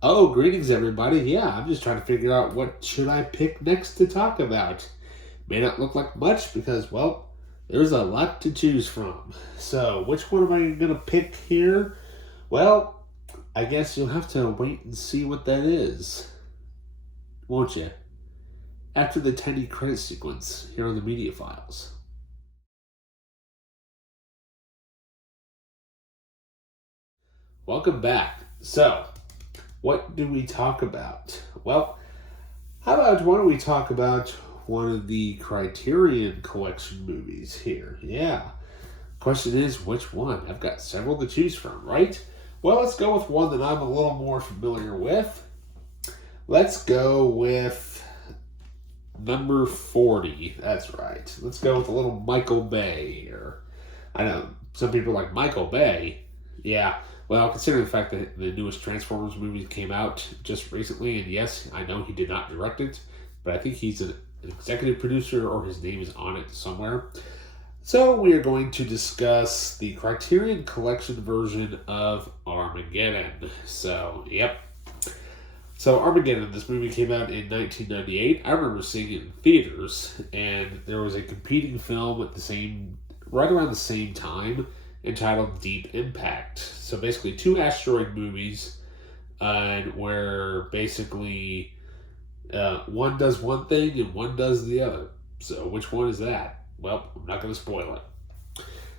Oh, greetings everybody. Yeah, I'm just trying to figure out what should I pick next to talk about. May not look like much because, well, there's a lot to choose from. So, which one am I going to pick here? Well, I guess you'll have to wait and see what that is, won't you? After the tiny credit sequence here on the media files. Welcome back. So, what do we talk about? Well, why don't we talk about one of the Criterion collection movies here? Yeah. Question is, which one? I've got several to choose from, right? Well, let's go with one that I'm a little more familiar with. Let's go with number 40. That's right. Let's go with a little Michael Bay here. I know some people are like, Michael Bay? Yeah. Well, considering the fact that the newest Transformers movie came out just recently, and yes, I know he did not direct it, but I think he's an executive producer or his name is on it somewhere. So we are going to discuss the Criterion Collection version of Armageddon. So, yep. So Armageddon, this movie came out in 1998. I remember seeing it in theaters, and there was a competing film right around the same time, entitled Deep Impact. So basically, two asteroid movies, where basically one does one thing and one does the other. So which one is that? Well, I'm not going to spoil it.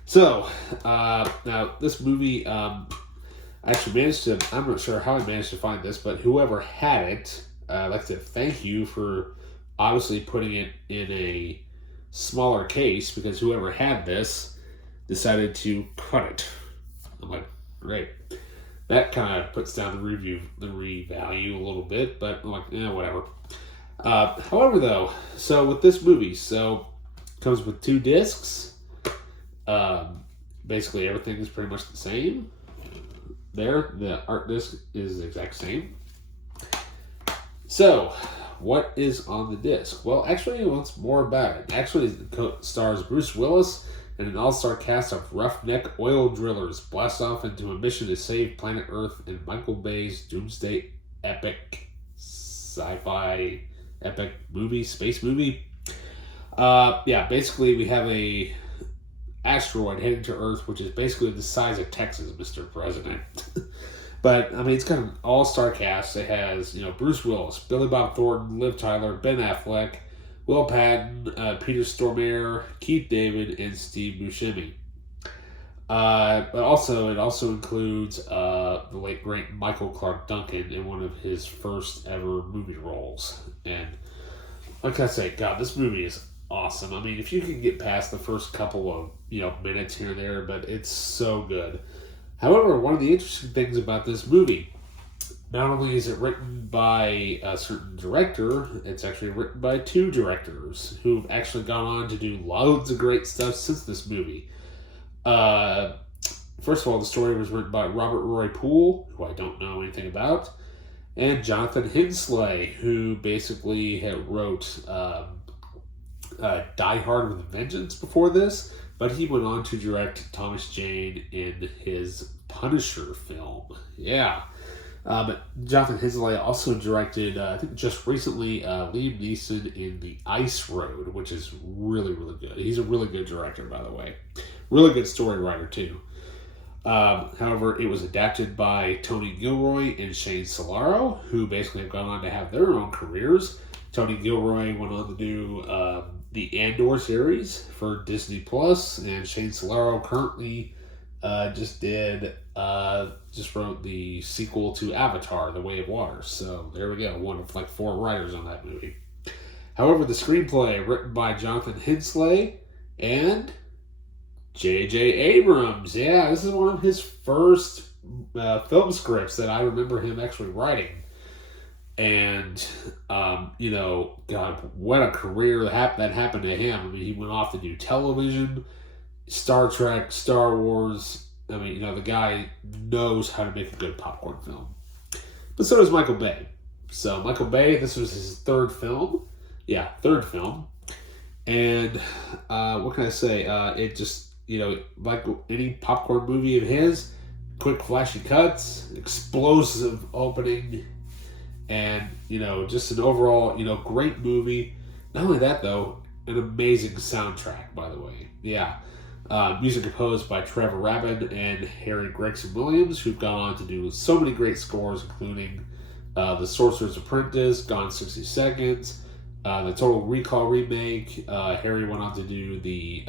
So now this movie, I actually managed to. I'm not sure how I managed to find this, but whoever had it, I'd like to thank you for obviously putting it in a smaller case, because whoever had this decided to cut it. I'm like, great. That kind of puts down the revalue a little bit, but I'm like, whatever. However, though, so with this movie, so it comes with 2 discs. Basically, everything is pretty much the same. There, the art disc is the exact same. So, what is on the disc? Well, actually, what's more about it? Actually, it stars Bruce Willis and an all-star cast of roughneck oil drillers blast off into a mission to save planet Earth in Michael Bay's doomsday epic sci-fi epic movie, space movie. Basically we have a asteroid heading to Earth, which is basically the size of Texas, Mr. President. But, I mean, it's got an all-star cast. It has, Bruce Willis, Billy Bob Thornton, Liv Tyler, Ben Affleck, Will Patton, Peter Stormare, Keith David, and Steve Buscemi. But it also includes the late great Michael Clark Duncan in one of his first ever movie roles. And like I say, God, this movie is awesome. I mean, if you can get past the first couple of minutes here and there, but it's so good. However, one of the interesting things about this movie, not only is it written by a certain director, it's actually written by 2 directors who've actually gone on to do loads of great stuff since this movie. First of all, the story was written by Robert Roy Poole, who I don't know anything about, and Jonathan Hensley, who basically wrote Die Hard with a Vengeance before this, but he went on to direct Thomas Jane in his Punisher film. Yeah. But Jonathan Hensley also directed, I think just recently, Liam Neeson in The Ice Road, which is really, really good. He's a really good director, by the way. Really good story writer, too. However, it was adapted by Tony Gilroy and Shane Solaro, who basically have gone on to have their own careers. Tony Gilroy went on to do the Andor series for Disney Plus, and Shane Solaro currently just wrote the sequel to Avatar, The Way of Water. So there we go, one of 4 writers on that movie. However, the screenplay written by Jonathan Hensley and J.J. Abrams. Yeah, this is one of his first film scripts that I remember him actually writing. And, God, what a career that happened to him. I mean, he went off to do television, Star Trek, Star Wars. I mean, the guy knows how to make a good popcorn film. But so does Michael Bay. So, Michael Bay, this was his 3rd film. Yeah, 3rd film. And, what can I say? It just, like any popcorn movie of his, quick flashy cuts, explosive opening, and, just an overall, great movie. Not only that, though, an amazing soundtrack, by the way. Yeah. Music composed by Trevor Rabin and Harry Gregson Williams, who've gone on to do so many great scores, including The Sorcerer's Apprentice, Gone 60 Seconds, the Total Recall remake. Harry went on to do the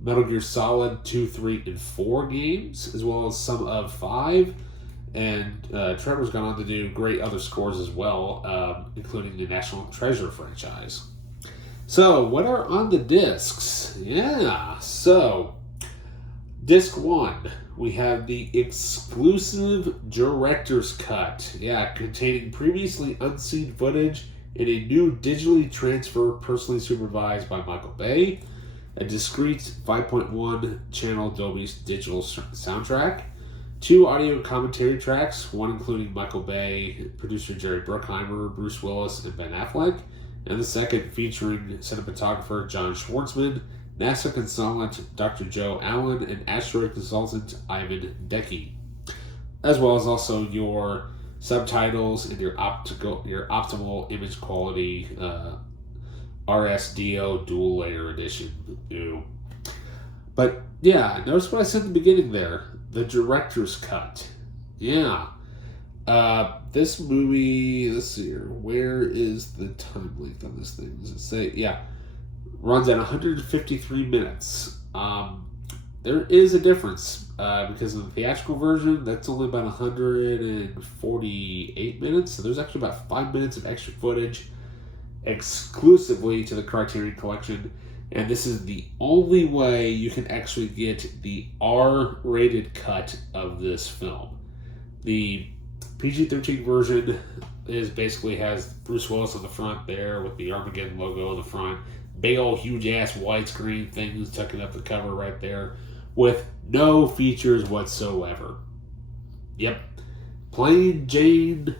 Metal Gear Solid 2, 3, and 4 games, as well as some of 5. And Trevor's gone on to do great other scores as well, including the National Treasure franchise. So, what are on the discs? Yeah, so, disc 1, we have the exclusive director's cut. Yeah, containing previously unseen footage in a new digitally transferred, personally supervised by Michael Bay, a discrete 5.1 channel Dolby digital soundtrack, 2 audio commentary tracks, one including Michael Bay, producer Jerry Bruckheimer, Bruce Willis, and Ben Affleck, and the second featuring cinematographer John Schwartzman, NASA consultant Dr. Joe Allen, and asteroid consultant Ivan Decky, as well as also your subtitles and your optimal image quality RSDO dual layer edition. Ew. But yeah, notice what I said at the beginning there. The director's cut. Yeah. This movie, let's see here. Where is the time length on this thing? Does it say? Yeah. Runs at 153 minutes. There is a difference because in the theatrical version, that's only about 148 minutes. So there's actually about 5 minutes of extra footage exclusively to the Criterion Collection. And this is the only way you can actually get the R-rated cut of this film. The PG-13 version basically has Bruce Willis on the front there with the Armageddon logo on the front. Big old huge ass widescreen things tucking up the cover right there with no features whatsoever. Yep. Plain Jane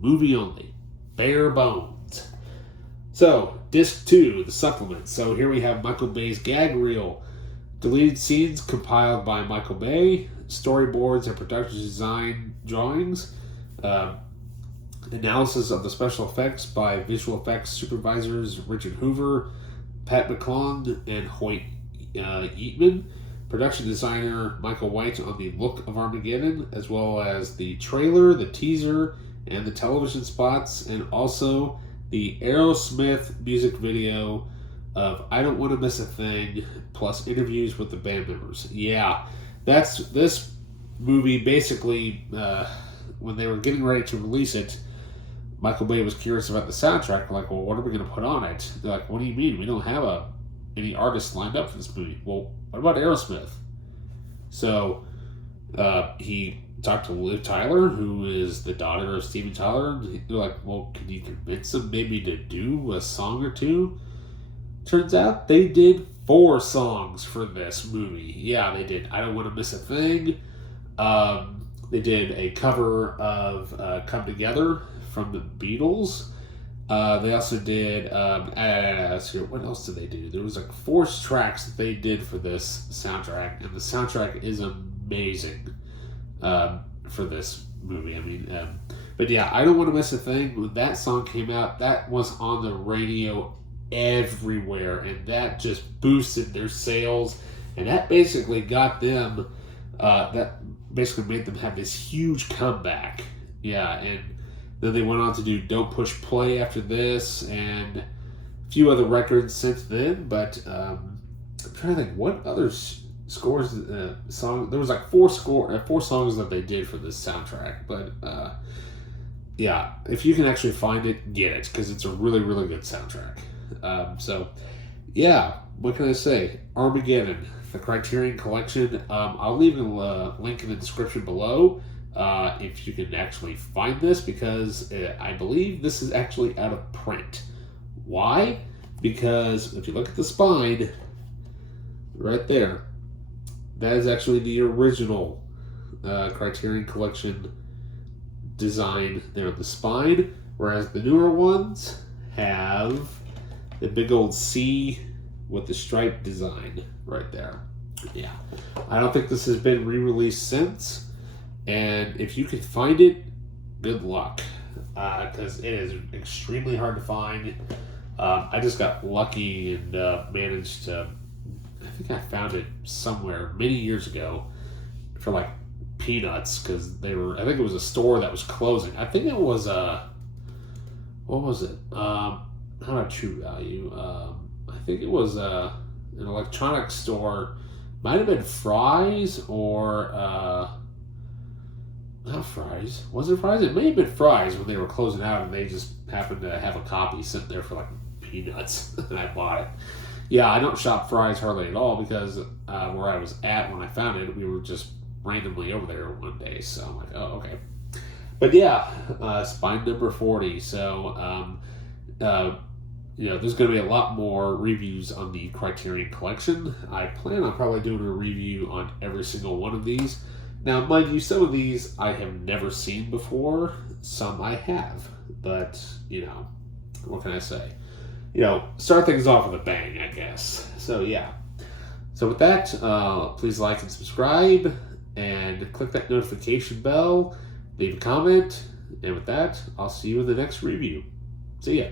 movie only. Bare bones. So, disc 2, the supplement. So here we have Michael Bay's gag reel. Deleted scenes compiled by Michael Bay. Storyboards and production design drawings. Analysis of the special effects by visual effects supervisors Richard Hoover, Pat McClung, and Hoyt Yeatman. Production designer Michael White on the look of Armageddon, as well as the trailer, the teaser, and the television spots, and also the Aerosmith music video of I Don't Want to Miss a Thing, plus interviews with the band members. Yeah, that's this movie basically, when they were getting ready to release it, Michael Bay was curious about the soundtrack. Like, well, what are we going to put on it? They're like, what do you mean? We don't have any artists lined up for this movie. Well, what about Aerosmith? So he talked to Liv Tyler, who is the daughter of Steven Tyler. They're like, well, can you convince them maybe to do a song or two? Turns out they did 4 songs for this movie. Yeah, they did I Don't Want to Miss a Thing. They did a cover of Come Together from the Beatles. They also did, what else did they do? There was like 4 tracks that they did for this soundtrack, and the soundtrack is amazing for this movie. I mean, but yeah, I Don't Want to Miss a Thing. When that song came out, that was on the radio everywhere, and that just boosted their sales, and that basically got them, that basically made them have this huge comeback. Yeah, and then they went on to do Don't Push Play after this, and a few other records since then, but I'm trying to think what other scores, songs, there was like 4 songs that they did for this soundtrack, but yeah, if you can actually find it, get it, because it's a really, really good soundtrack. So, yeah, what can I say? Armageddon, the Criterion Collection. I'll leave a link in the description below if you can actually find this, because I believe this is actually out of print. Why? Because if you look at the spine, right there, that is actually the original Criterion Collection design there on the spine, whereas the newer ones have the big old C with the stripe design right there. Yeah. I don't think this has been re-released since. And if you can find it, good luck, because it is extremely hard to find. I just got lucky and managed to. I think I found it somewhere many years ago for like peanuts, because they were. I think it was a store that was closing. I think it was a. What was it? Not a True Value. I think it was an electronics store. Might have been Fry's or not Fry's. Was it Fry's? It may have been Fry's when they were closing out, and they just happened to have a copy sitting there for like peanuts, and I bought it. Yeah, I don't shop Fry's hardly at all, because where I was at when I found it, we were just randomly over there one day. So I'm like, oh, okay. But yeah, Spine number 40. So, there's going to be a lot more reviews on the Criterion collection. I plan on probably doing a review on every single one of these. Now, mind you, some of these I have never seen before. Some I have. But, what can I say? Start things off with a bang, I guess. So, yeah. So with that, please like and subscribe, and click that notification bell. Leave a comment, and with that, I'll see you in the next review. See ya.